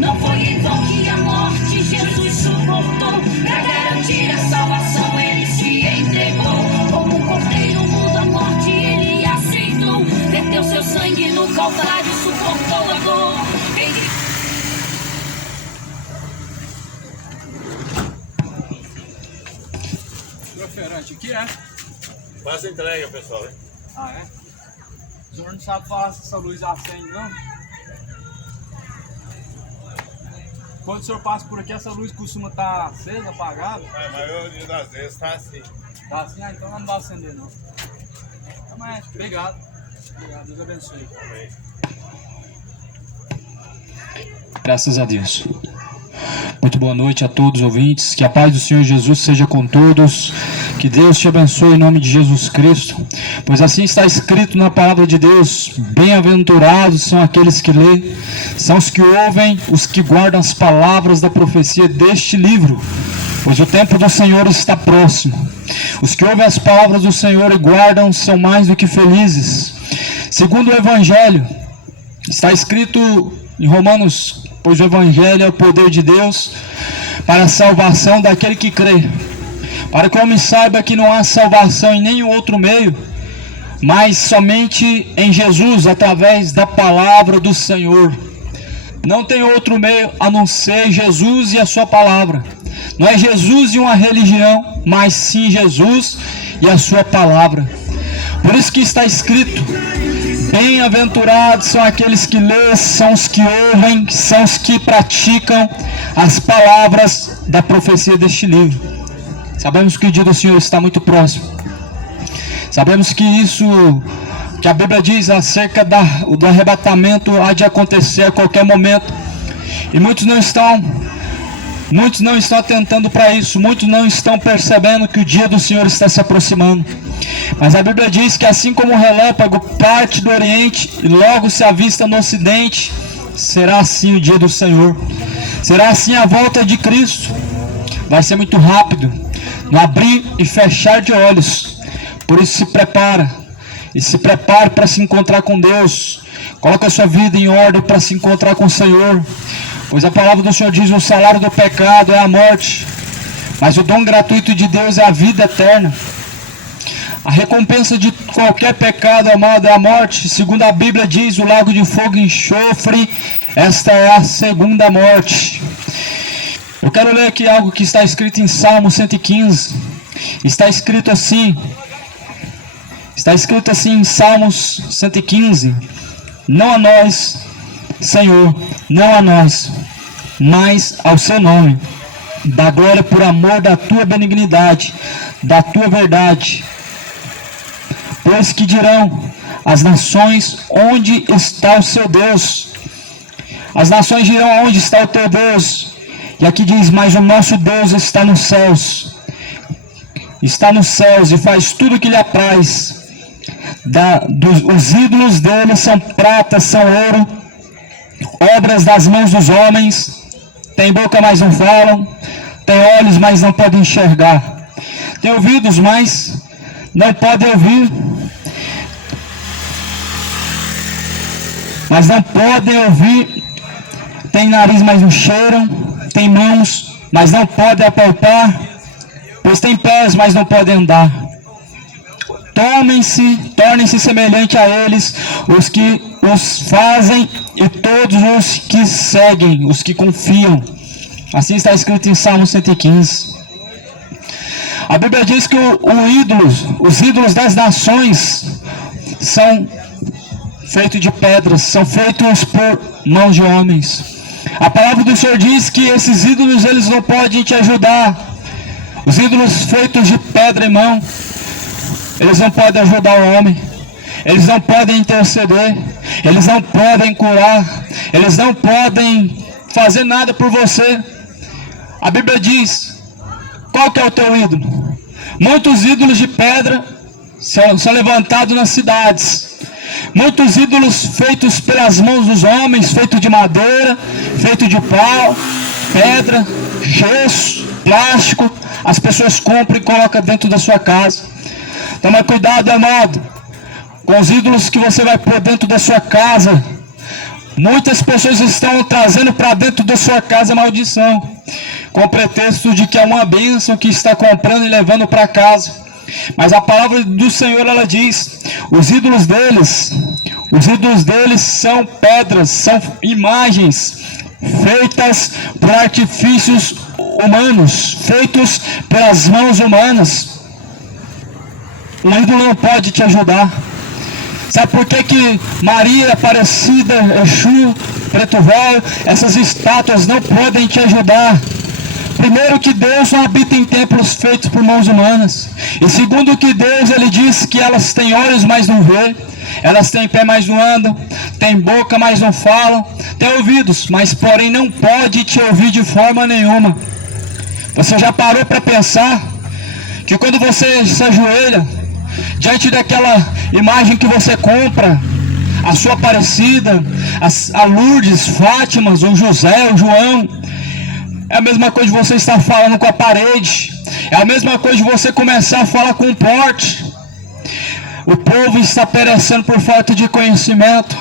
Não foi em vão que a morte Jesus suportou. Pra garantir a salvação ele se entregou. Como um cordeiro mudo a morte ele aceitou. Verteu seu sangue no Calvário, suportou a dor. Oferante aqui é? Faça entrega, pessoal, hein? Ah, é? O senhor não sabe falar se essa luz acende, não? Quando o senhor passa por aqui, essa luz costuma estar acesa, apagada? A maioria das vezes tá assim. Tá assim? Ah, então não vai acender, não. Então, mas, obrigado. Obrigado, Deus abençoe. Amém. Graças a Deus. Muito boa noite a todos os ouvintes. Que a paz do Senhor Jesus seja com todos. Que Deus te abençoe em nome de Jesus Cristo. Pois assim está escrito na palavra de Deus: bem-aventurados são aqueles que lêem, são os que ouvem, os que guardam as palavras da profecia deste livro. Pois o tempo do Senhor está próximo. Os que ouvem as palavras do Senhor e guardam são mais do que felizes. Segundo o Evangelho, está escrito em Romanos: pois o Evangelho é o poder de Deus para a salvação daquele que crê. Para que o homem saiba que não há salvação em nenhum outro meio, mas somente em Jesus, através da palavra do Senhor. Não tem outro meio a não ser Jesus e a sua palavra. Não é Jesus e uma religião, mas sim Jesus e a sua palavra. Por isso que está escrito: bem-aventurados são aqueles que lêem, são os que ouvem, são os que praticam as palavras da profecia deste livro. Sabemos que o dia do Senhor está muito próximo. Sabemos que que a Bíblia diz acerca do arrebatamento há de acontecer a qualquer momento. E muitos não estão atentando para isso. Muitos não estão percebendo que o dia do Senhor está se aproximando. Mas a Bíblia diz que assim como o relâmpago parte do Oriente e logo se avista no Ocidente, será assim o dia do Senhor. Será assim a volta de Cristo. Vai ser muito rápido, no abrir e fechar de olhos. Por isso se prepara. E se prepare para se encontrar com Deus. Coloque a sua vida em ordem para se encontrar com o Senhor. Pois a palavra do Senhor diz: o salário do pecado é a morte, mas o dom gratuito de Deus é a vida eterna. A recompensa de qualquer pecado, amado, é a morte. Segundo a Bíblia diz, o lago de fogo e enxofre, esta é a segunda morte. Eu quero ler aqui algo que está escrito em Salmo 115. Está escrito assim em Salmos 115: não a nós, Senhor, não a nós, mas ao seu nome, dá glória por amor da tua benignidade, da tua verdade. Pois que dirão as nações: onde está o seu Deus? As nações dirão: onde está o teu Deus? E aqui diz: mas o nosso Deus está nos céus. Está nos céus e faz tudo o que lhe apraz. Os ídolos dele são prata, são ouro, obras das mãos dos homens. Tem boca, mas não falam. Tem olhos, mas não podem enxergar. Tem ouvidos, mas não podem ouvir. Mas não podem ouvir. Tem nariz, mas não cheiram. Tem mãos, mas não podem apalpar. Pois tem pés, mas não podem andar. Tornem-se semelhante a eles os que os fazem e todos os que seguem, os que confiam. Assim está escrito em Salmo 115. A Bíblia diz que os ídolos das nações são feitos de pedras, são feitos por mãos de homens. A palavra do Senhor diz que esses ídolos, eles não podem te ajudar. Os ídolos feitos de pedra e mão, eles não podem ajudar o homem. Eles não podem interceder. Eles não podem curar. Eles não podem fazer nada por você. A Bíblia diz: qual que é o teu ídolo? Muitos ídolos de pedra são levantados nas cidades. Muitos ídolos feitos pelas mãos dos homens, feitos de madeira, feitos de pau, pedra, gesso, plástico. As pessoas compram e colocam dentro da sua casa. Toma cuidado, amado, com os ídolos que você vai pôr dentro da sua casa. Muitas pessoas estão trazendo para dentro da sua casa maldição, com o pretexto de que é uma bênção que está comprando e levando para casa. Mas a palavra do Senhor, ela diz, os ídolos deles são pedras, são imagens feitas por artifícios humanos, feitos pelas mãos humanas. Um ídolo não pode te ajudar. Sabe por que Maria, Aparecida, Exu, Preto Velho, essas estátuas não podem te ajudar? Primeiro, que Deus não habita em templos feitos por mãos humanas. E segundo, que Deus, ele diz que elas têm olhos, mas não vê. Elas têm pé, mas não andam. Têm boca, mas não falam. Têm ouvidos, mas porém não pode te ouvir de forma nenhuma. Você já parou para pensar que quando você se ajoelha diante daquela imagem que você compra, a sua Aparecida, a Lourdes, Fátimas, o José, o João, é a mesma coisa de você estar falando com a parede, é a mesma coisa de você começar a falar com o porte. O povo está perecendo por falta de conhecimento,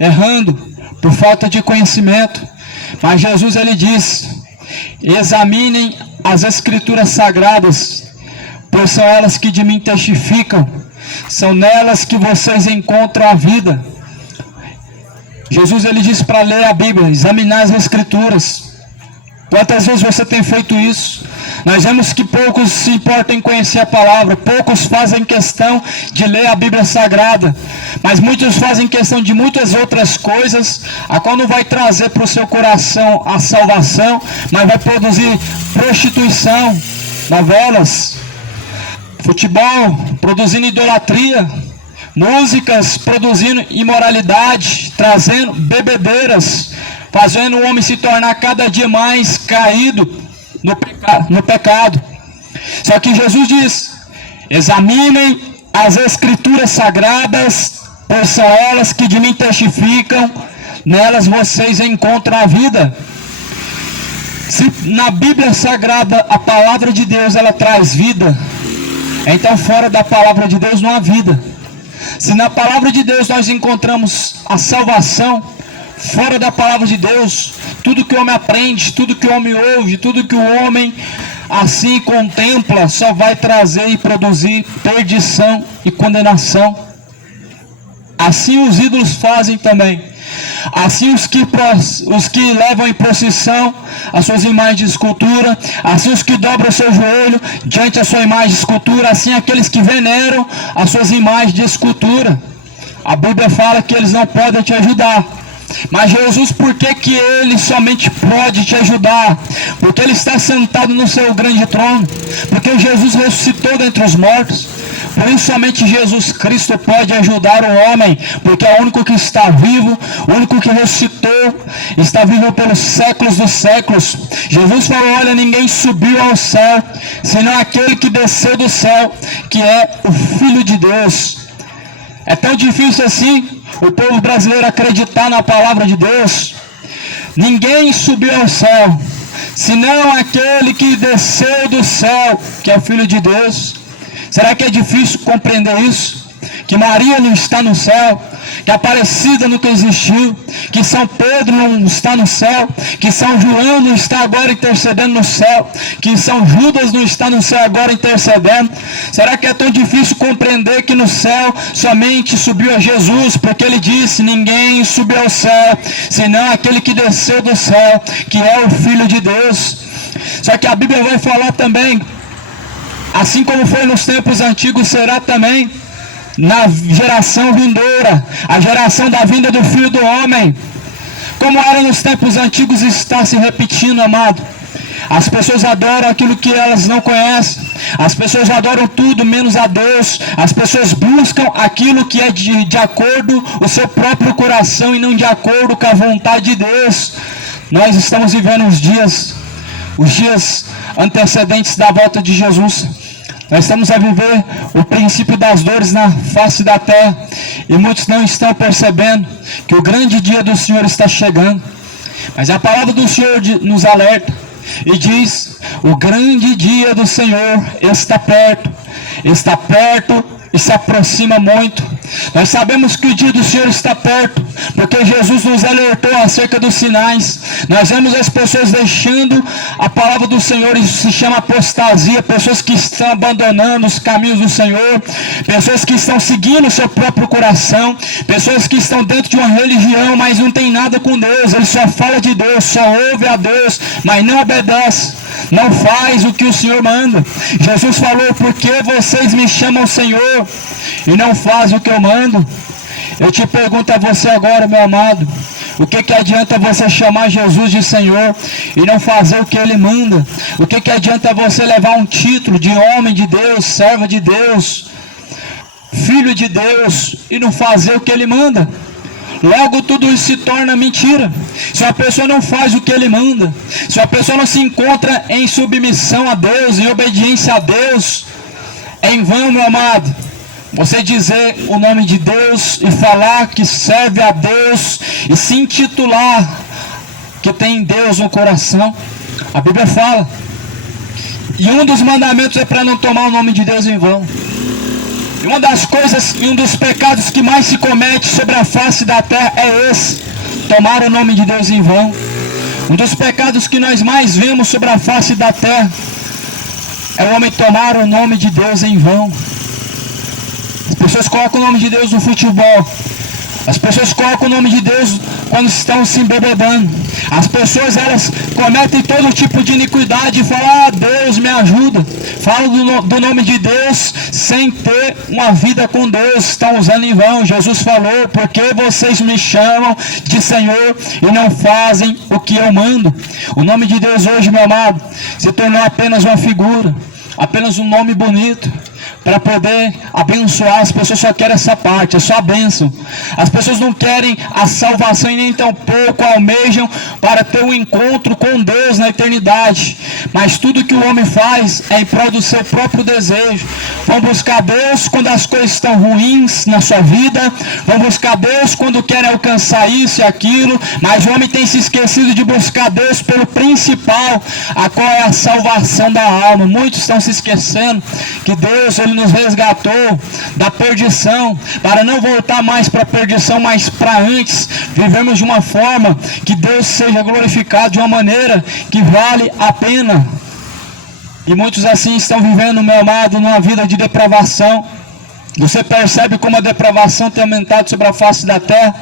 errando por falta de conhecimento. Mas Jesus, ele diz: examinem as escrituras sagradas, pois são elas que de mim testificam, são nelas que vocês encontram a vida. Jesus, ele disse para ler a Bíblia, examinar as escrituras. Quantas vezes você tem feito isso? Nós vemos que poucos se importam em conhecer a palavra, poucos fazem questão de ler a Bíblia Sagrada, mas muitos fazem questão de muitas outras coisas, a qual não vai trazer para o seu coração a salvação, mas vai produzir prostituição, novelas, futebol, produzindo idolatria, músicas produzindo imoralidade, trazendo bebedeiras, fazendo o homem se tornar cada dia mais caído no pecado. Só que Jesus diz: examinem as escrituras sagradas, pois são elas que de mim testificam, nelas vocês encontram a vida. Se na Bíblia Sagrada a palavra de Deus ela traz vida, então fora da palavra de Deus não há vida. Se na palavra de Deus nós encontramos a salvação, fora da palavra de Deus, tudo que o homem aprende, tudo que o homem ouve, tudo que o homem assim contempla, só vai trazer e produzir perdição e condenação. Assim os ídolos fazem também. Assim os que levam em procissão as suas imagens de escultura, assim os que dobram o seu joelho diante da sua imagem de escultura, assim aqueles que veneram as suas imagens de escultura. A Bíblia fala que eles não podem te ajudar. Mas Jesus, por que ele somente pode te ajudar? Porque ele está sentado no seu grande trono, porque Jesus ressuscitou dentre os mortos. Por isso somente Jesus Cristo pode ajudar o homem, porque é o único que está vivo, o único que ressuscitou, está vivo pelos séculos dos séculos. Jesus falou: olha, ninguém subiu ao céu, senão aquele que desceu do céu, que é o Filho de Deus. É tão difícil assim o povo brasileiro acreditar na palavra de Deus. Ninguém subiu ao céu, senão aquele que desceu do céu, que é o Filho de Deus. Será que é difícil compreender isso? Que Maria não está no céu, que Aparecida nunca existiu, que São Pedro não está no céu, que São João não está agora intercedendo no céu, que São Judas não está no céu agora intercedendo? Será que é tão difícil compreender que no céu somente subiu a Jesus, porque ele disse: ninguém subiu ao céu, senão aquele que desceu do céu, que é o Filho de Deus? Só que a Bíblia vai falar também, assim como foi nos tempos antigos, será também na geração vindoura, a geração da vinda do Filho do Homem. Como era nos tempos antigos, está se repetindo, amado. As pessoas adoram aquilo que elas não conhecem, as pessoas adoram tudo menos a Deus, as pessoas buscam aquilo que é de acordo com o seu próprio coração e não de acordo com a vontade de Deus. Nós estamos vivendo os dias antecedentes da volta de Jesus. Nós estamos a viver o princípio das dores na face da terra, e muitos não estão percebendo que o grande dia do Senhor está chegando. Mas a palavra do Senhor nos alerta e diz: o grande dia do Senhor está perto e se aproxima muito. Nós sabemos que o dia do Senhor está perto, porque Jesus nos alertou acerca dos sinais. Nós vemos as pessoas deixando a palavra do Senhor, isso se chama apostasia, pessoas que estão abandonando os caminhos do Senhor, pessoas que estão seguindo o seu próprio coração, pessoas que estão dentro de uma religião, mas não tem nada com Deus, ele só fala de Deus, só ouve a Deus, mas não obedece, não faz o que o Senhor manda. Jesus falou: por que vocês me chamam Senhor e não fazem o que eu mando? Eu te pergunto a você agora, meu amado, o que adianta você chamar Jesus de Senhor e não fazer o que Ele manda? O que adianta você levar um título de homem de Deus, servo de Deus, filho de Deus, e não fazer o que Ele manda? Logo tudo isso se torna mentira. Se a pessoa não faz o que Ele manda, se a pessoa não se encontra em submissão a Deus, em obediência a Deus, é em vão, meu amado, você dizer o nome de Deus e falar que serve a Deus e se intitular que tem Deus no coração. A Bíblia fala, e um dos mandamentos é para não tomar o nome de Deus em vão. E uma das coisas e um dos pecados que mais se comete sobre a face da terra é esse: tomar o nome de Deus em vão. Um dos pecados que nós mais vemos sobre a face da terra é o homem tomar o nome de Deus em vão. As pessoas colocam o nome de Deus no futebol. As pessoas colocam o nome de Deus quando estão se embebedando. As pessoas, elas cometem todo tipo de iniquidade e falam: ah, Deus me ajuda. Falam do nome de Deus sem ter uma vida com Deus. Estão usando em vão. Jesus falou: por que vocês me chamam de Senhor e não fazem o que eu mando? O nome de Deus hoje, meu amado, se tornou apenas uma figura, apenas um nome bonito para poder abençoar. As pessoas só querem essa parte, é só a bênção. As pessoas não querem a salvação e nem tampouco almejam para ter um encontro com Deus na eternidade. Mas tudo que o homem faz é em prol do seu próprio desejo. Vão buscar Deus quando as coisas estão ruins na sua vida, vão buscar Deus quando querem alcançar isso e aquilo, mas o homem tem se esquecido de buscar Deus pelo principal, a qual é a salvação da alma. Muitos estão se esquecendo que Deus, Ele nos resgatou da perdição, para não voltar mais para a perdição, mas para antes vivemos de uma forma que Deus seja glorificado de uma maneira que vale a pena. E muitos assim estão vivendo, meu amado, numa vida de depravação. Você percebe como a depravação tem aumentado sobre a face da terra?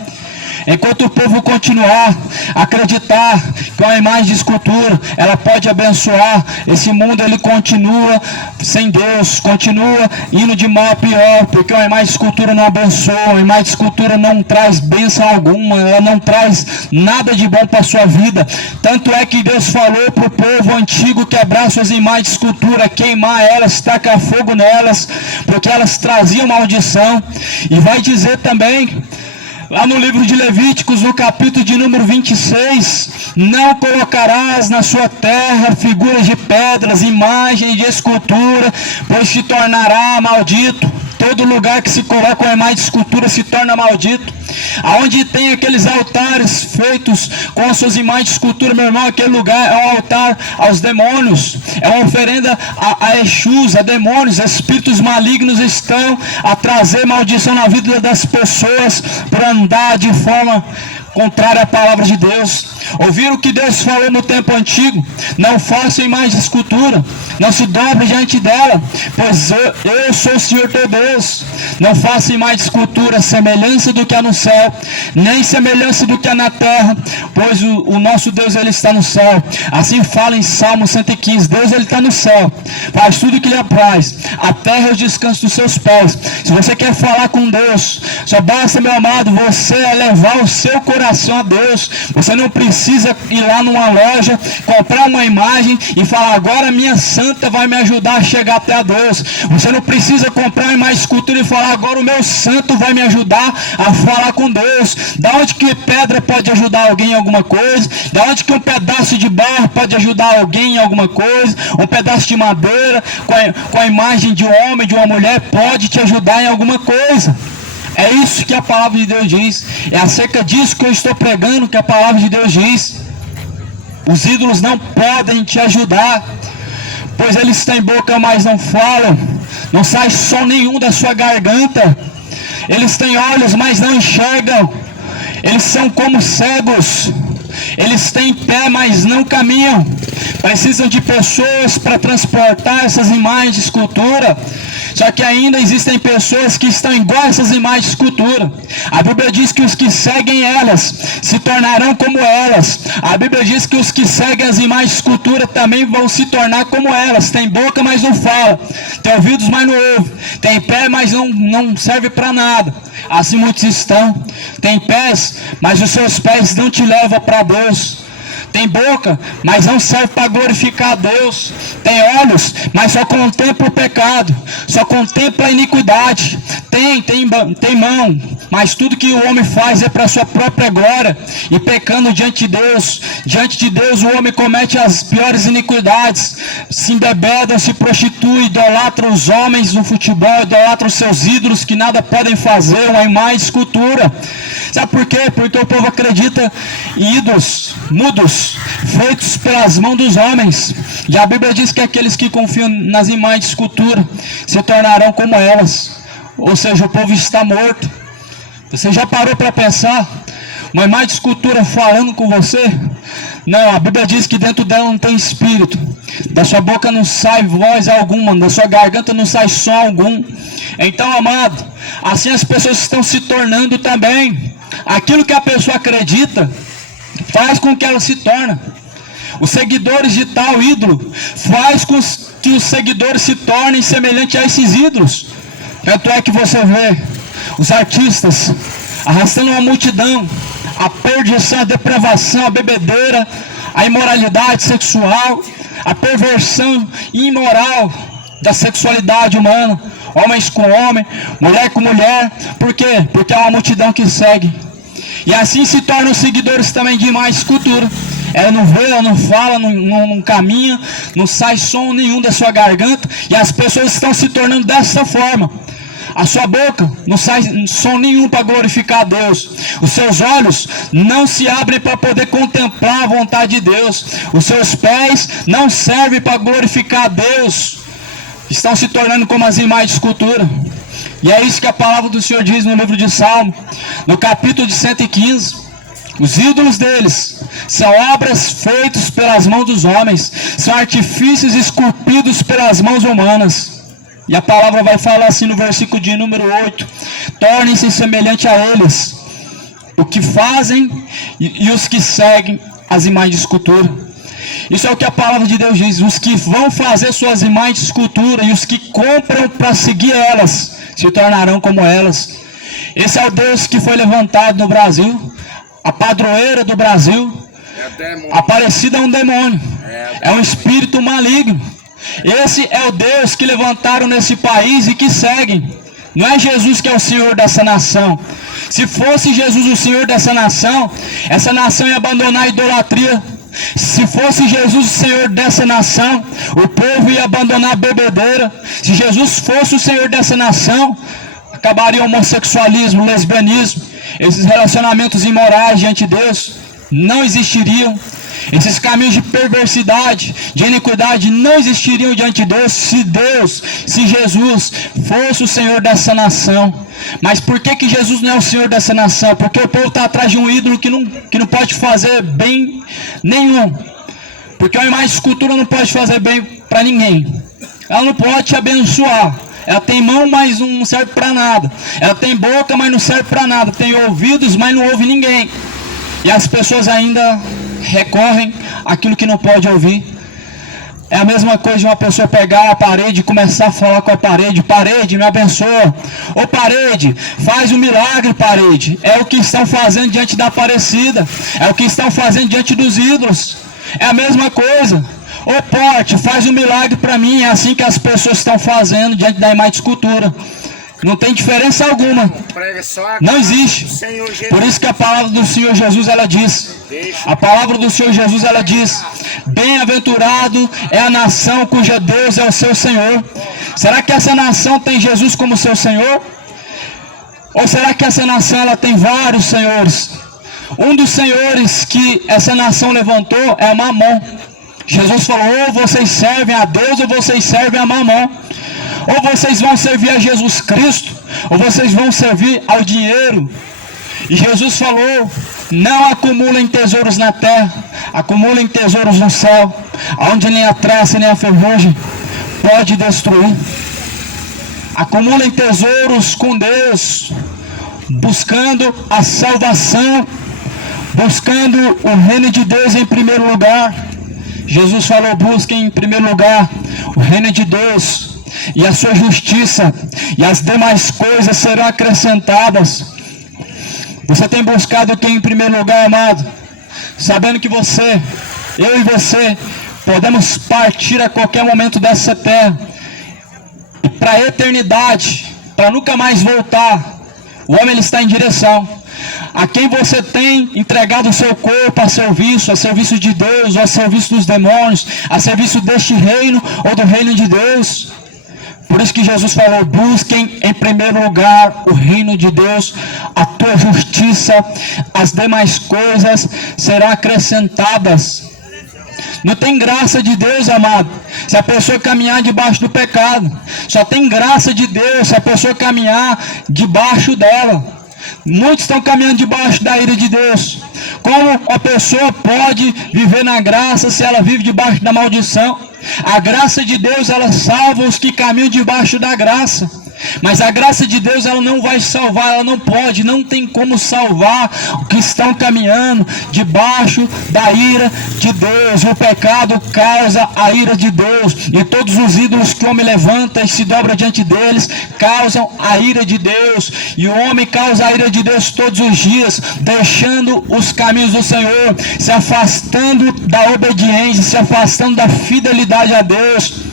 Enquanto o povo continuar a acreditar que uma imagem de escultura ela pode abençoar, esse mundo ele continua sem Deus, continua indo de mal a pior, porque uma imagem de escultura não abençoa, uma imagem de escultura não traz bênção alguma, ela não traz nada de bom para a sua vida. Tanto é que Deus falou para o povo antigo quebrar suas imagens de escultura, queimar elas, tacar fogo nelas, porque elas traziam maldição. E vai dizer também lá no livro de Levíticos, no capítulo de número 26, não colocarás na sua terra figuras de pedras, imagens de escultura, pois se tornará maldito. Todo lugar que se coloca uma imagem de escultura se torna maldito. Aonde tem aqueles altares feitos com as suas imagens de escultura, meu irmão, aquele lugar é um altar aos demônios, é uma oferenda a Exus, a demônios. Espíritos malignos estão a trazer maldição na vida das pessoas por andar de forma contrária à palavra de Deus. Ouviram o que Deus falou no tempo antigo: não faça imagem de escultura, não se dobre diante dela, pois eu sou o Senhor teu Deus. Não faça imagem de escultura, semelhança do que há no céu, nem semelhança do que há na terra, pois o nosso Deus ele está no céu. Assim fala em Salmo 115, Deus ele está no céu, faz tudo o que lhe apraz, a terra é o descanso dos seus pés. Se você quer falar com Deus, só basta, meu amado, você elevar o seu coração a Deus. Você não precisa ir lá numa loja, comprar uma imagem e falar: agora minha santa vai me ajudar a chegar até a Deus. Você não precisa comprar uma imagem de escultura e falar: agora o meu santo vai me ajudar a falar com Deus. Da onde que pedra pode ajudar alguém em alguma coisa? Da onde que um pedaço de barro pode ajudar alguém em alguma coisa? Um pedaço de madeira com a imagem de um homem, de uma mulher, pode te ajudar em alguma coisa? É isso que a palavra de Deus diz. É acerca disso que eu estou pregando, que a palavra de Deus diz. Os ídolos não podem te ajudar, pois eles têm boca, mas não falam, não sai som nenhum da sua garganta. Eles têm olhos, mas não enxergam. Eles são como cegos. Eles têm pé, mas não caminham. Precisam de pessoas para transportar essas imagens de escultura. Só que ainda existem pessoas que estão igual a essas imagens de escultura. A Bíblia diz que os que seguem elas se tornarão como elas. A Bíblia diz que os que seguem as imagens de escultura também vão se tornar como elas. Tem boca, mas não fala. Tem ouvidos, mas não ouve. Tem pé, mas não serve para nada. Assim muitos estão. Tem pés, mas os seus pés não te levam para Deus. Tem boca, mas não serve para glorificar a Deus. Tem olhos, mas só contempla o pecado, só contempla a iniquidade. Tem mão, mas tudo que o homem faz é para a sua própria glória. E pecando diante de Deus o homem comete as piores iniquidades. Se embebedam, se prostituem, idolatram os homens no futebol, idolatram os seus ídolos que nada podem fazer, uma imagem de escultura. Sabe por quê? Porque o povo acredita em ídolos mudos, feitos pelas mãos dos homens. E a Bíblia diz que aqueles que confiam nas imagens de escultura se tornarão como elas. Ou seja, o povo está morto. Você já parou para pensar? Uma imagem de escultura falando com você? Não, a Bíblia diz que dentro dela não tem espírito. Da sua boca não sai voz alguma, da sua garganta não sai som algum. Então, amado, assim as pessoas estão se tornando também. Aquilo que a pessoa acredita faz com que ela se torne. Os seguidores de tal ídolo faz com que os seguidores se tornem semelhantes a esses ídolos. Tanto é que você vê os artistas arrastando uma multidão, a perdição, a depravação, a bebedeira, a imoralidade sexual, a perversão imoral da sexualidade humana, homens com homem, mulher com mulher. Por quê? Porque é uma multidão que segue. E assim se tornam seguidores também de imagens de escultura. Ela não vê, ela não fala, não caminha, não sai som nenhum da sua garganta. E as pessoas estão se tornando dessa forma. A sua boca não sai som nenhum para glorificar a Deus. Os seus olhos não se abrem para poder contemplar a vontade de Deus. Os seus pés não servem para glorificar a Deus. Estão se tornando como as imagens de escultura. E é isso que a palavra do Senhor diz no livro de Salmo, no capítulo de 115. Os ídolos deles são obras feitas pelas mãos dos homens, são artifícios esculpidos pelas mãos humanas. E a palavra vai falar assim no versículo de número 8: tornem-se semelhante a eles, o que fazem e os que seguem as imagens de escultura. Isso é o que a palavra de Deus diz. Os que vão fazer suas imagens de escultura e os que compram para seguir elas se tornarão como elas. Esse é o Deus que foi levantado no Brasil, a padroeira do Brasil. Aparecida é um demônio, é um espírito maligno. Esse é o Deus que levantaram nesse país e que seguem. Não é Jesus que é o Senhor dessa nação. Se fosse Jesus o Senhor dessa nação, essa nação ia abandonar a idolatria. Se fosse Jesus o Senhor dessa nação, o povo ia abandonar a bebedeira. Se Jesus fosse o Senhor dessa nação, acabaria o homossexualismo, o lesbianismo, esses relacionamentos imorais diante de Deus não existiriam. Esses caminhos de perversidade, de iniquidade não existiriam diante de Deus se Jesus fosse o Senhor dessa nação. Mas por que Jesus não é o Senhor dessa nação? Porque o povo está atrás de um ídolo que não pode fazer bem nenhum. Porque uma imagem de escultura não pode fazer bem para ninguém. Ela não pode te abençoar. Ela tem mão, mas não serve para nada. Ela tem boca, mas não serve para nada. Tem ouvidos, mas não ouve ninguém. E as pessoas ainda recorrem àquilo que não pode ouvir. É a mesma coisa de uma pessoa pegar a parede e começar a falar com a parede: parede, me abençoa. Ô parede, faz um milagre, parede. É o que estão fazendo diante da Aparecida. É o que estão fazendo diante dos ídolos. É a mesma coisa. Ô porte, faz um milagre para mim. É assim que as pessoas estão fazendo diante da imagem de escultura. Não tem diferença alguma. Não existe. Por isso que a palavra do Senhor Jesus, ela diz. A palavra do Senhor Jesus, ela diz: bem-aventurado é a nação cuja Deus é o seu Senhor. Será que essa nação tem Jesus como seu Senhor? Ou será que essa nação ela tem vários senhores? Um dos senhores que essa nação levantou é Mamon. Jesus falou: ou vocês servem a Deus ou vocês servem a Mamon. Ou vocês vão servir a Jesus Cristo, ou vocês vão servir ao dinheiro. E Jesus falou: não acumulem tesouros na terra, acumulem tesouros no céu, onde nem a traça nem a ferrugem pode destruir. Acumulem tesouros com Deus, buscando a salvação, buscando o reino de Deus em primeiro lugar. Jesus falou: busquem em primeiro lugar o reino de Deus e a sua justiça, e as demais coisas serão acrescentadas. Você tem buscado o que em primeiro lugar, amado? Sabendo que eu e você, podemos partir a qualquer momento dessa terra e para a eternidade, para nunca mais voltar. O homem ele está em direção a quem você tem entregado o seu corpo a serviço de Deus, ou a serviço dos demônios, a serviço deste reino ou do reino de Deus. Por isso que Jesus falou: busquem em primeiro lugar o reino de Deus, a tua justiça, as demais coisas serão acrescentadas. Não tem graça de Deus, amado, se a pessoa caminhar debaixo do pecado. Só tem graça de Deus se a pessoa caminhar debaixo dela. Muitos estão caminhando debaixo da ira de Deus. Como a pessoa pode viver na graça se ela vive debaixo da maldição? A graça de Deus, ela salva os que caminham debaixo da graça. Mas a graça de Deus, ela não vai salvar, ela não pode, não tem como salvar os que estão caminhando debaixo da ira de Deus. O pecado causa a ira de Deus, e todos os ídolos que o homem levanta e se dobra diante deles causam a ira de Deus. E o homem causa a ira de Deus todos os dias, deixando os caminhos do Senhor, se afastando da obediência, se afastando da fidelidade a Deus.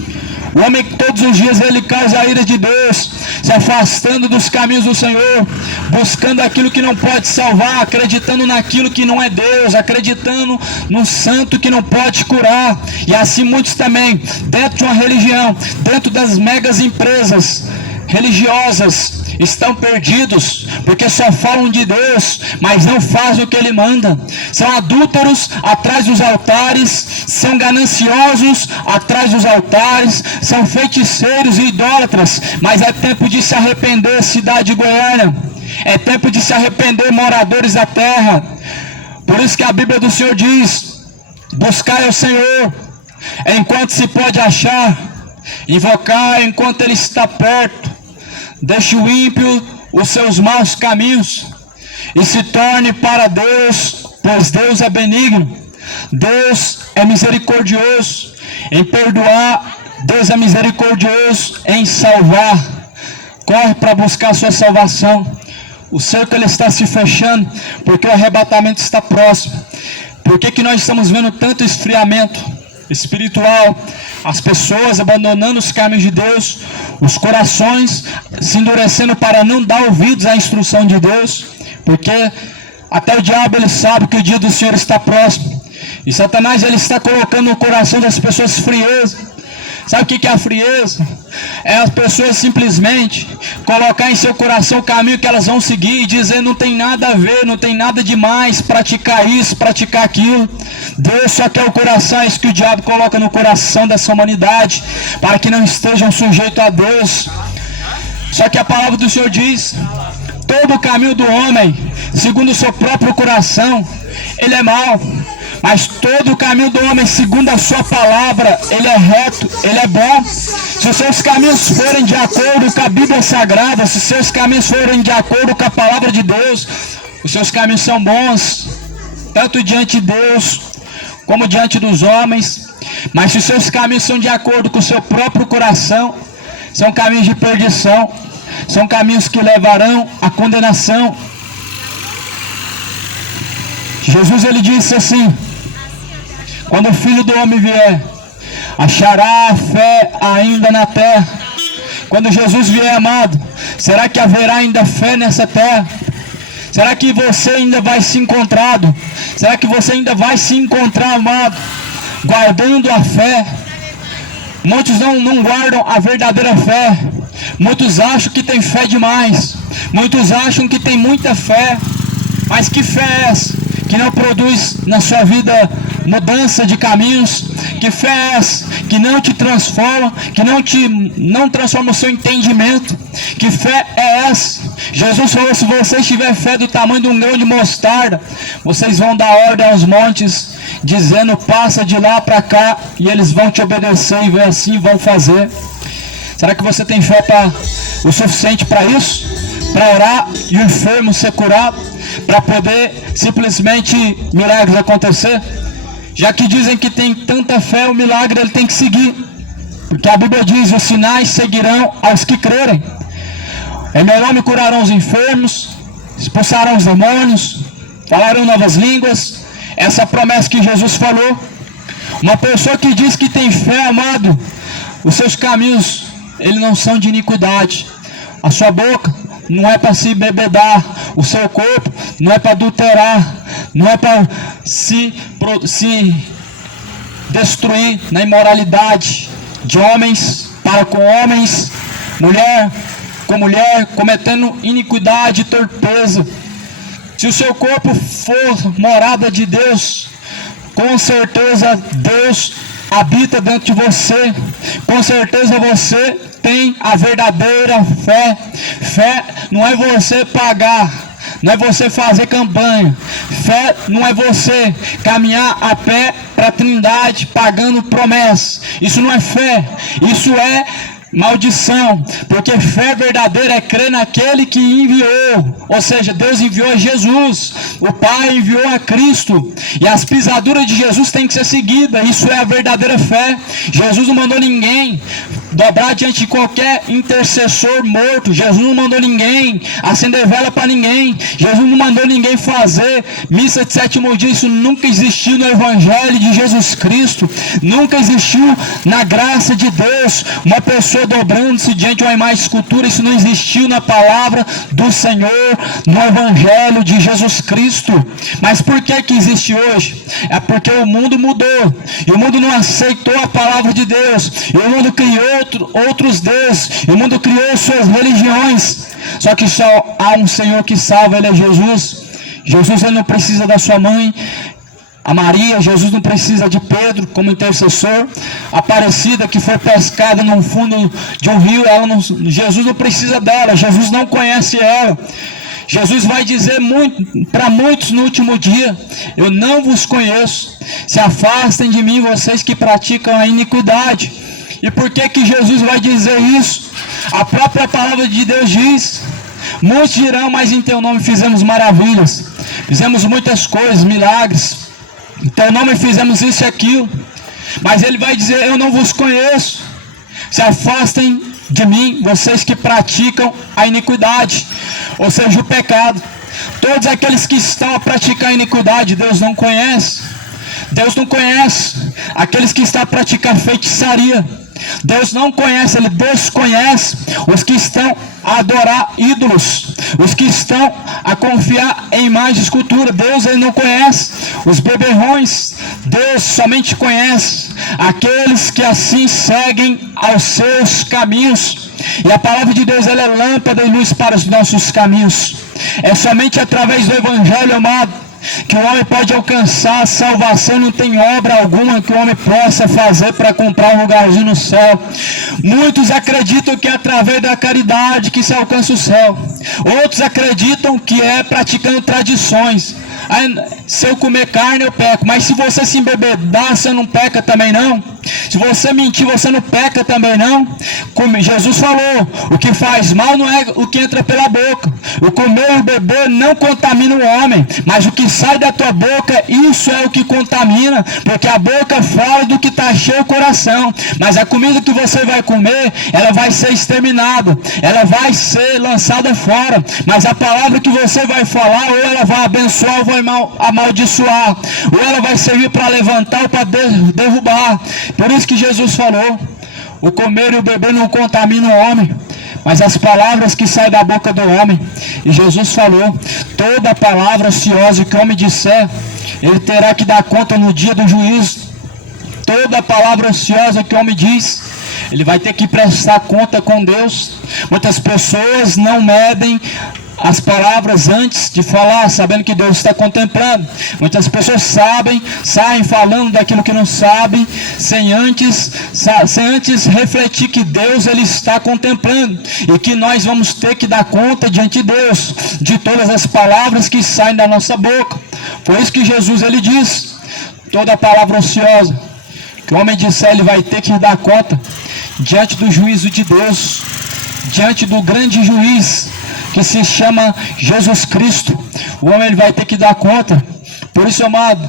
O homem todos os dias ele causa a ira de Deus, se afastando dos caminhos do Senhor, buscando aquilo que não pode salvar, acreditando naquilo que não é Deus, acreditando no santo que não pode curar. E assim muitos também, dentro de uma religião, dentro das megas empresas religiosas, estão perdidos, porque só falam de Deus, mas não fazem o que Ele manda. São adúlteros atrás dos altares, são gananciosos atrás dos altares, são feiticeiros e idólatras. Mas é tempo de se arrepender, cidade de Goiânia. É tempo de se arrepender, moradores da terra. Por isso que a Bíblia do Senhor diz: buscai ao Senhor enquanto se pode achar, invocar enquanto Ele está perto. Deixe o ímpio os seus maus caminhos e se torne para Deus, pois Deus é benigno, Deus é misericordioso em perdoar, Deus é misericordioso em salvar. Corre para buscar a sua salvação. O cerco ele está se fechando, porque o arrebatamento está próximo. Por que nós estamos vendo tanto esfriamento espiritual? As pessoas abandonando os caminhos de Deus, os corações se endurecendo para não dar ouvidos à instrução de Deus, porque até o diabo ele sabe que o dia do Senhor está próximo, e Satanás ele está colocando no coração das pessoas frieza. Sabe o que é a frieza? É as pessoas simplesmente colocar em seu coração o caminho que elas vão seguir e dizer: não tem nada a ver, não tem nada demais, praticar isso, praticar aquilo. Deus só quer o coração, é isso que o diabo coloca no coração dessa humanidade, para que não estejam sujeitos a Deus. Só que a palavra do Senhor diz: todo o caminho do homem, segundo o seu próprio coração, ele é mau. Mas todo o caminho do homem, segundo a sua palavra, ele é reto, ele é bom. Se os seus caminhos forem de acordo com a Bíblia Sagrada, se os seus caminhos forem de acordo com a palavra de Deus, os seus caminhos são bons, tanto diante de Deus, como diante dos homens. Mas se os seus caminhos são de acordo com o seu próprio coração, são caminhos de perdição, são caminhos que levarão à condenação. Jesus ele disse assim: quando o Filho do Homem vier, achará fé ainda na terra? Quando Jesus vier, amado, será que haverá ainda fé nessa terra? Será que você ainda vai se encontrar? Será que você ainda vai se encontrar, amado, guardando a fé? Muitos não guardam a verdadeira fé. Muitos acham que tem fé demais. Muitos acham que tem muita fé. Mas que fé é essa que não produz na sua vida mudança de caminhos? Que fé é essa? Que não te transforma, que não transforma o seu entendimento. Que fé é essa? Jesus falou: se vocês tiverem fé do tamanho de um grão de mostarda, vocês vão dar ordem aos montes, dizendo: passa de lá para cá, e eles vão te obedecer, e assim vão fazer. Será que você tem fé o suficiente para isso? Para orar e o enfermo ser curado? Para poder simplesmente milagres acontecer? Já que dizem que tem tanta fé, o milagre ele tem que seguir. Porque a Bíblia diz: os sinais seguirão aos que crerem. Em meu nome curarão os enfermos, expulsarão os demônios, falarão novas línguas. Essa é a promessa que Jesus falou. Uma pessoa que diz que tem fé, amado, os seus caminhos, eles não são de iniquidade. A sua boca não é para se embebedar, o seu corpo não é para adulterar, não é para se destruir na imoralidade de homens para com homens, mulher com mulher, cometendo iniquidade e torpeza. Se o seu corpo for morada de Deus, com certeza Deus habita dentro de você. Com certeza você tem a verdadeira fé. Fé não é você pagar, não é você fazer campanha. Fé não é você caminhar a pé para a Trindade pagando promessas. Isso não é fé, isso é maldição, porque fé verdadeira é crer naquele que enviou, ou seja, Deus enviou a Jesus, o Pai enviou a Cristo, e as pisaduras de Jesus têm que ser seguidas. Isso é a verdadeira fé. Jesus não mandou ninguém dobrar diante de qualquer intercessor morto. Jesus não mandou ninguém acender vela para ninguém. Jesus não mandou ninguém fazer missa de sétimo dia. Isso nunca existiu no Evangelho de Jesus Cristo, nunca existiu na graça de Deus, uma pessoa dobrando-se diante de uma imagem de escultura. Isso não existiu na palavra do Senhor, no Evangelho de Jesus Cristo. Mas por que existe hoje? É porque o mundo mudou, e o mundo não aceitou a palavra de Deus, e o mundo criou outros deuses, e o mundo criou suas religiões. Só que só há um Senhor que salva, Ele é Jesus. Jesus, ele não precisa da sua mãe, a Maria. Jesus não precisa de Pedro como intercessor. Aparecida, que foi pescada no fundo de um rio, Jesus não precisa dela. Jesus não conhece ela. Jesus vai dizer para muitos no último dia: eu não vos conheço, se afastem de mim, vocês que praticam a iniquidade. E por que Jesus vai dizer isso? A própria palavra de Deus diz: muitos dirão, mas em teu nome fizemos maravilhas, fizemos muitas coisas, milagres, em teu nome fizemos isso e aquilo. Mas ele vai dizer: eu não vos conheço, se afastem de mim, vocês que praticam a iniquidade, ou seja, o pecado. Todos aqueles que estão a praticar a iniquidade, Deus não conhece. Deus não conhece aqueles que estão a praticar feitiçaria. Deus não conhece, Ele desconhece os que estão a adorar ídolos, os que estão a confiar em imagens de escultura. Deus, Ele não conhece os beberrões. Deus somente conhece aqueles que assim seguem aos seus caminhos. E a palavra de Deus, ela é lâmpada e luz para os nossos caminhos. É somente através do Evangelho, amado, que o homem pode alcançar a salvação. Não tem obra alguma que o homem possa fazer para comprar um lugarzinho no céu. Muitos acreditam que é através da caridade que se alcança o céu. Outros acreditam que é praticando tradições. Se eu comer carne eu peco, mas se você se embebedar, você não peca também não? Se você mentir, você não peca também não? Como Jesus falou, o que faz mal não é o que entra pela boca. O comer e o beber não contamina o homem, mas o que sai da tua boca, isso é o que contamina, porque a boca fala do que está cheio o coração. Mas a comida que você vai comer, ela vai ser exterminada, ela vai ser lançada fora. Mas a palavra que você vai falar, ou ela vai abençoar ou vai amaldiçoar, ou ela vai servir para levantar ou para derrubar. Por isso que Jesus falou: o comer e o beber não contamina o homem, mas as palavras que saem da boca do homem. E Jesus falou: toda palavra ociosa que o homem disser, ele terá que dar conta no dia do juízo. Toda palavra ociosa que o homem diz, ele vai ter que prestar conta com Deus. Muitas pessoas não medem as palavras antes de falar, sabendo que Deus está contemplando. Muitas pessoas saem falando daquilo que não sabem, sem antes refletir que Deus ele está contemplando e que nós vamos ter que dar conta diante de Deus de todas as palavras que saem da nossa boca. Por isso que Jesus ele diz: toda palavra ociosa que o homem disser, ele vai ter que dar conta diante do juízo de Deus, diante do grande juiz que se chama Jesus Cristo. O homem ele vai ter que dar conta. Por isso, amado,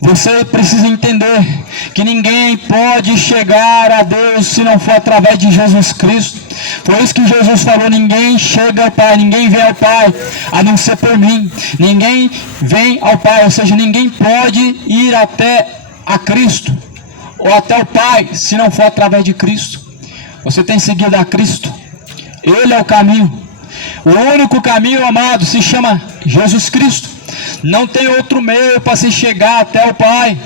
você precisa entender que ninguém pode chegar a Deus se não for através de Jesus Cristo. Por isso que Jesus falou: ninguém chega ao Pai, ninguém vem ao Pai, a não ser por mim. Ninguém vem ao Pai, ou seja, ninguém pode ir até a Cristo ou até o Pai se não for através de Cristo. Você tem seguido a Cristo, Ele é o caminho. O único caminho, amado, se chama Jesus Cristo. Não tem outro meio para se chegar até o Pai.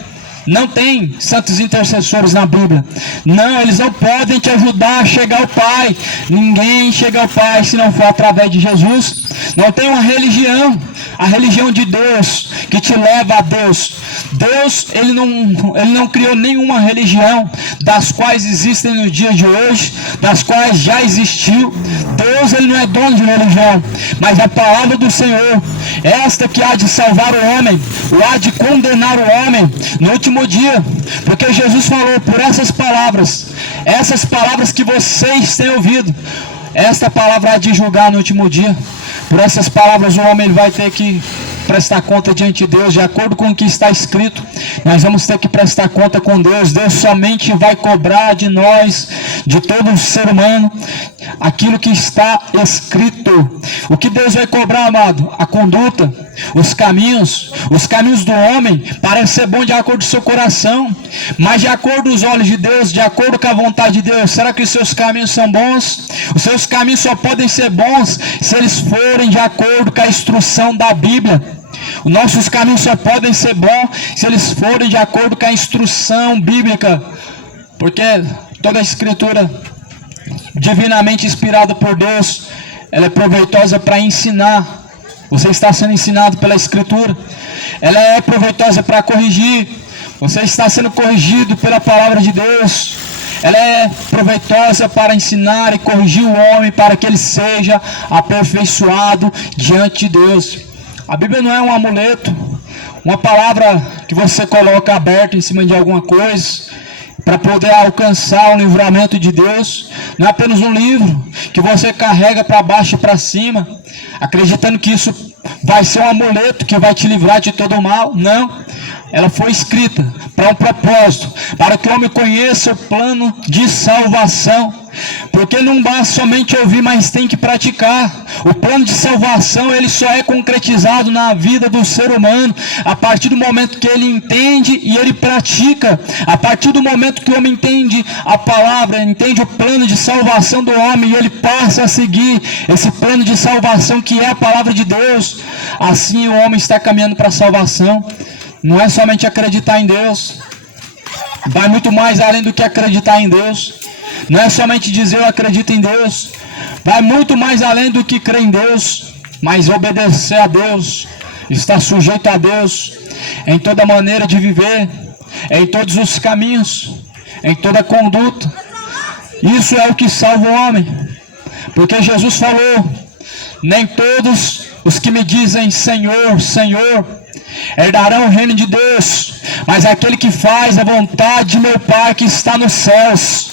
Não tem santos intercessores na Bíblia. Não, eles não podem te ajudar a chegar ao Pai. Ninguém chega ao Pai se não for através de Jesus. Não tem uma religião, a religião de Deus, que te leva a Deus. Deus, ele não criou nenhuma religião das quais existem no dia de hoje, das quais já existiu. Deus, ele não é dono de religião, mas a palavra do Senhor, esta que há de salvar o homem, ou há de condenar o homem no último dia. Porque Jesus falou: por essas palavras que vocês têm ouvido, esta palavra há de julgar no último dia. Por essas palavras o homem ele vai ter que prestar conta diante de Deus, de acordo com o que está escrito. Nós vamos ter que prestar conta com Deus. Deus somente vai cobrar de nós, de todo ser humano, aquilo que está escrito. O que Deus vai cobrar, amado? A conduta, os caminhos do homem parecem ser bons de acordo com o seu coração, mas de acordo com os olhos de Deus, de acordo com a vontade de Deus, será que os seus caminhos são bons? Os seus caminhos só podem ser bons se eles forem de acordo com a instrução da Bíblia. Os nossos caminhos só podem ser bons se eles forem de acordo com a instrução bíblica, porque toda a escritura divinamente inspirada por Deus, ela é proveitosa para ensinar. Você está sendo ensinado pela escritura. Ela é proveitosa para corrigir. Você está sendo corrigido pela palavra de Deus. Ela é proveitosa para ensinar e corrigir o homem, para que ele seja aperfeiçoado diante de Deus. A Bíblia não é um amuleto, uma palavra que você coloca aberta em cima de alguma coisa para poder alcançar o livramento de Deus. Não é apenas um livro que você carrega para baixo e para cima, acreditando que isso vai ser um amuleto que vai te livrar de todo o mal. Não. Ela foi escrita para um propósito, para que o homem conheça o plano de salvação. Porque não basta somente ouvir, mas tem que praticar. O plano de salvação, ele só é concretizado na vida do ser humano a partir do momento que ele entende e ele pratica. A partir do momento que o homem entende a palavra, entende o plano de salvação do homem, e ele passa a seguir esse plano de salvação que é a palavra de Deus, assim o homem está caminhando para a salvação. Não é somente acreditar em Deus, vai muito mais além do que acreditar em Deus. Não é somente dizer eu acredito em Deus, vai muito mais além do que crer em Deus, mas obedecer a Deus, estar sujeito a Deus em toda maneira de viver, em todos os caminhos, em toda conduta. Isso é o que salva o homem, porque Jesus falou: nem todos os que me dizem Senhor, Senhor herdarão o reino de Deus, mas aquele que faz a vontade de meu Pai que está nos céus.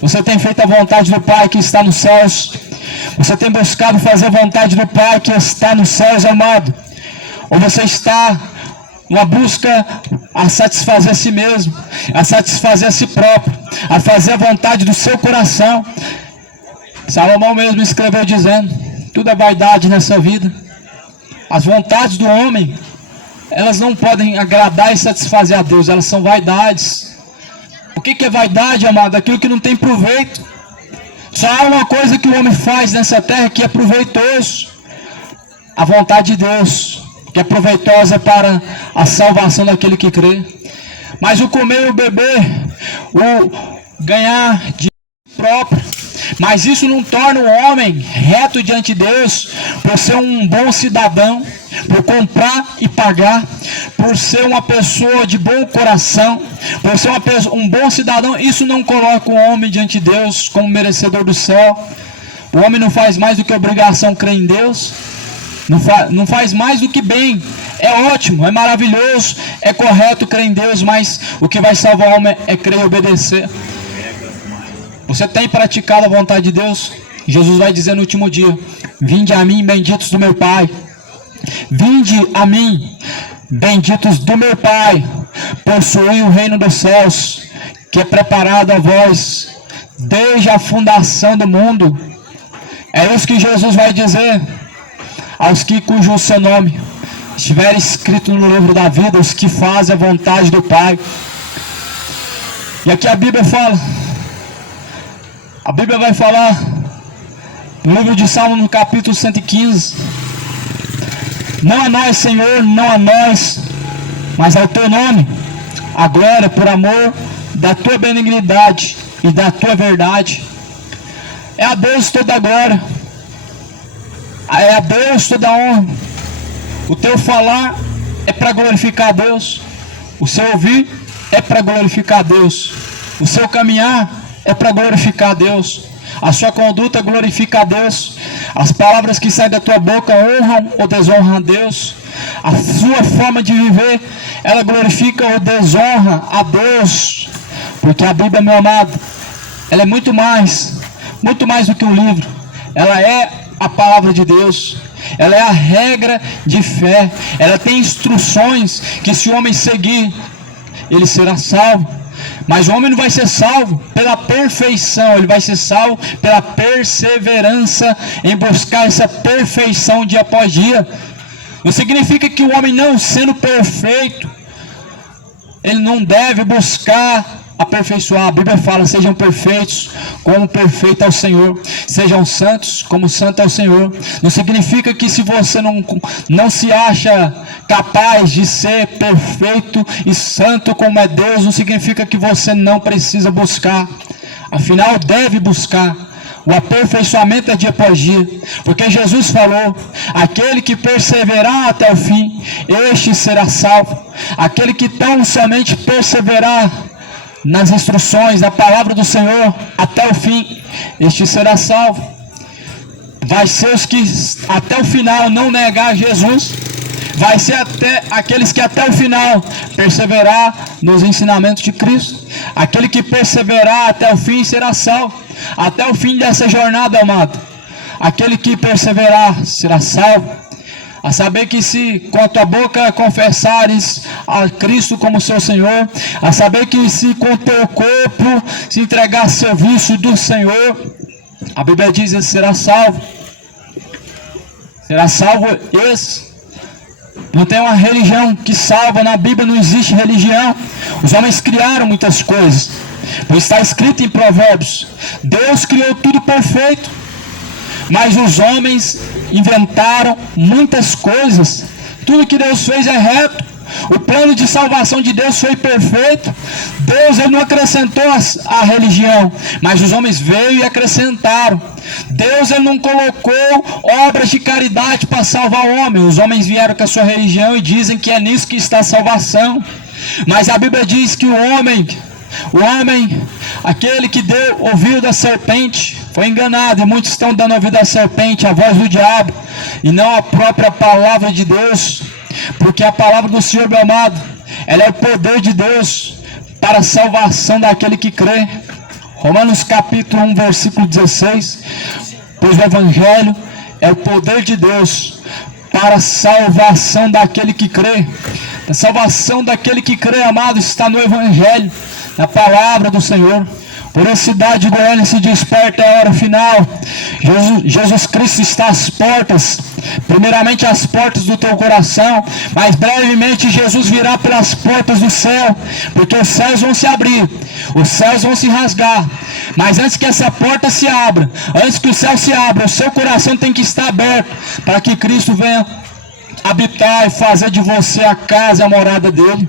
Você tem feito a vontade do Pai que está nos céus? Você tem buscado fazer a vontade do Pai que está nos céus, amado? Ou você está numa busca a satisfazer a si mesmo, a satisfazer a si próprio, a fazer a vontade do seu coração? Salomão mesmo escreveu dizendo: tudo é vaidade nessa vida. As vontades do homem, elas não podem agradar e satisfazer a Deus, elas são vaidades. O que é vaidade, amado? Aquilo que não tem proveito. Só há uma coisa que o homem faz nessa terra que é proveitoso: a vontade de Deus, que é proveitosa para a salvação daquele que crê. Mas o comer e o beber, o ganhar de próprio, Mas isso não torna o homem reto diante de Deus por ser um bom cidadão, por comprar e pagar, por ser uma pessoa de bom coração, por ser um bom cidadão. Isso não coloca o homem diante de Deus como merecedor do céu. O homem não faz mais do que obrigação crer em Deus, não faz mais do que bem. É ótimo, é maravilhoso, é correto crer em Deus, mas o que vai salvar o homem é crer e obedecer. Você tem praticado a vontade de Deus? Jesus vai dizer no último dia: vinde a mim, benditos do meu Pai. Vinde a mim, benditos do meu Pai, possuí o reino dos céus, que é preparado a vós desde a fundação do mundo. É isso que Jesus vai dizer aos que cujo seu nome estiver escrito no livro da vida, os que fazem a vontade do Pai. E aqui a Bíblia fala, a Bíblia vai falar no livro de Salmo, no capítulo 115: não a nós, Senhor, não a nós, mas ao teu nome a glória por amor da tua benignidade e da tua verdade. É a Deus toda a glória, é a Deus toda a honra. O teu falar é para glorificar a Deus, o seu ouvir é para glorificar a Deus, o seu caminhar é para glorificar a Deus, a sua conduta glorifica a Deus, as palavras que saem da tua boca honram ou desonram a Deus, a sua forma de viver, ela glorifica ou desonra a Deus, porque a Bíblia, meu amado, ela é muito mais do que um livro. Ela é a palavra de Deus, ela é a regra de fé, ela tem instruções que, se o homem seguir, ele será salvo. Mas o homem não vai ser salvo pela perfeição, ele vai ser salvo pela perseverança em buscar essa perfeição dia após dia. Não significa que o homem, não sendo perfeito, ele não deve buscar aperfeiçoar. A Bíblia fala: sejam perfeitos como perfeito é o Senhor, sejam santos como santo é o Senhor. Não significa que, se você não se acha capaz de ser perfeito e santo como é Deus, não significa que você não precisa buscar. Afinal, deve buscar. O aperfeiçoamento é dia após dia, porque Jesus falou: aquele que perseverar até o fim, este será salvo. Aquele que tão somente perseverar nas instruções da palavra do Senhor até o fim, este será salvo. Vai ser os que até o final não negar Jesus, vai ser até aqueles que até o final perseverar nos ensinamentos de Cristo. Aquele que perseverar até o fim será salvo. Até o fim dessa jornada, amado, aquele que perseverar será salvo. A saber que, se com a tua boca confessares a Cristo como seu Senhor, a saber que, se com o teu corpo se entregar a serviço do Senhor, a Bíblia diz: esse será salvo. Será salvo esse. Não tem uma religião que salva. Na Bíblia não existe religião. Os homens criaram muitas coisas. Está escrito em Provérbios: Deus criou tudo perfeito, mas os homens inventaram muitas coisas. Tudo que Deus fez é reto. O plano de salvação de Deus foi perfeito. Deus, ele não acrescentou a religião, mas os homens veio e acrescentaram. Deus, ele não colocou obras de caridade para salvar o homem. Os homens vieram com a sua religião e dizem que é nisso que está a salvação. Mas a Bíblia diz que o homem, aquele que deu ouvido da serpente, foi enganado, e muitos estão dando ouvido à serpente, a voz do diabo, e não a própria palavra de Deus. Porque a palavra do Senhor, meu amado, ela é o poder de Deus para a salvação daquele que crê. Romanos capítulo 1, versículo 16: pois o Evangelho é o poder de Deus para a salvação daquele que crê. A salvação daquele que crê, amado, está no Evangelho, na palavra do Senhor. Por essa cidade de Goiânia se desperta, é a hora final. Jesus Cristo está às portas, primeiramente às portas do teu coração, mas brevemente Jesus virá pelas portas do céu, porque os céus vão se abrir, os céus vão se rasgar. Mas antes que essa porta se abra, antes que o céu se abra, o seu coração tem que estar aberto para que Cristo venha habitar e fazer de você a casa, a morada dele.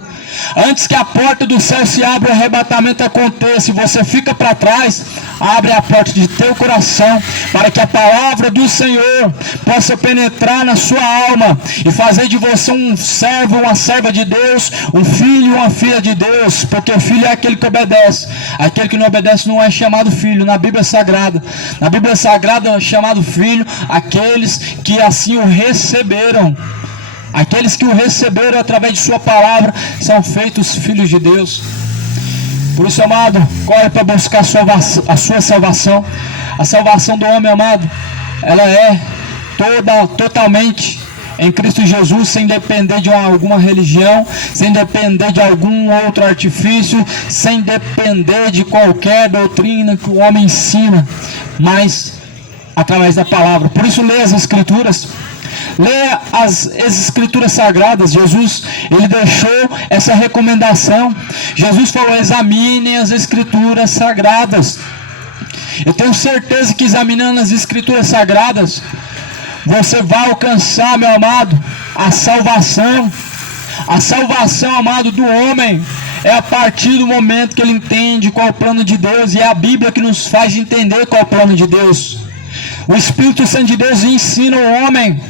Antes que a porta do céu se abra e o arrebatamento aconteça e você fica para trás, abre a porta de teu coração para que a palavra do Senhor possa penetrar na sua alma e fazer de você um servo, uma serva de Deus, um filho, uma filha de Deus, porque filho é aquele que obedece. Aquele que não obedece não é chamado filho na Bíblia Sagrada. Na Bíblia Sagrada é chamado filho aqueles que assim o receberam. Aqueles que o receberam através de sua palavra são feitos filhos de Deus. Por isso, amado, corre para buscar a sua salvação. A salvação do homem, amado, ela é totalmente em Cristo Jesus, sem depender de alguma religião, sem depender de algum outro artifício, sem depender de qualquer doutrina que o homem ensina, mas através da palavra. Por isso, leia as Escrituras. Leia as Escrituras Sagradas. Jesus, ele deixou essa recomendação. Jesus falou: examinem as Escrituras Sagradas. Eu tenho certeza que examinando as Escrituras Sagradas, você vai alcançar, meu amado, a salvação. A salvação, amado, do homem é a partir do momento que ele entende qual é o plano de Deus. E é a Bíblia que nos faz entender qual é o plano de Deus. O Espírito Santo de Deus ensina o homem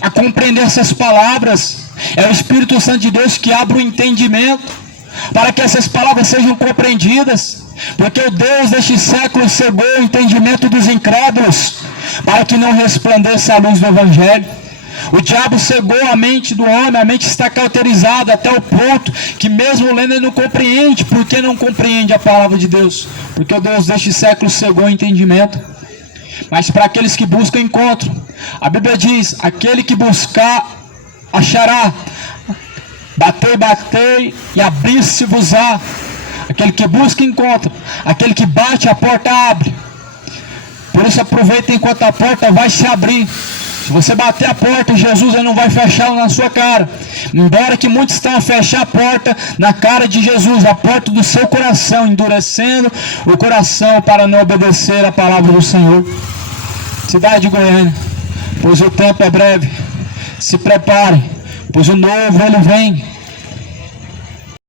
a compreender essas palavras. É o Espírito Santo de Deus que abre o entendimento para que essas palavras sejam compreendidas, porque o Deus deste século cegou o entendimento dos incrédulos para que não resplandeça a luz do Evangelho. O diabo cegou a mente do homem, a mente está cauterizada até o ponto que mesmo lendo ele não compreende. Por que não compreende a palavra de Deus? Porque o Deus deste século cegou o entendimento. Mas para aqueles que buscam, encontram. A Bíblia diz: aquele que buscar, achará. Batei e abrir-se-vos-á. Aquele que busca, encontra. Aquele que bate, a porta abre. Por isso aproveita enquanto a porta vai se abrir. Se você bater a porta, Jesus não vai fechá-la na sua cara. Embora que muitos estão a fechar a porta na cara de Jesus, a porta do seu coração, endurecendo o coração para não obedecer a palavra do Senhor. Cidade de Goiânia, pois o tempo é breve. Se preparem, pois o novo ele vem.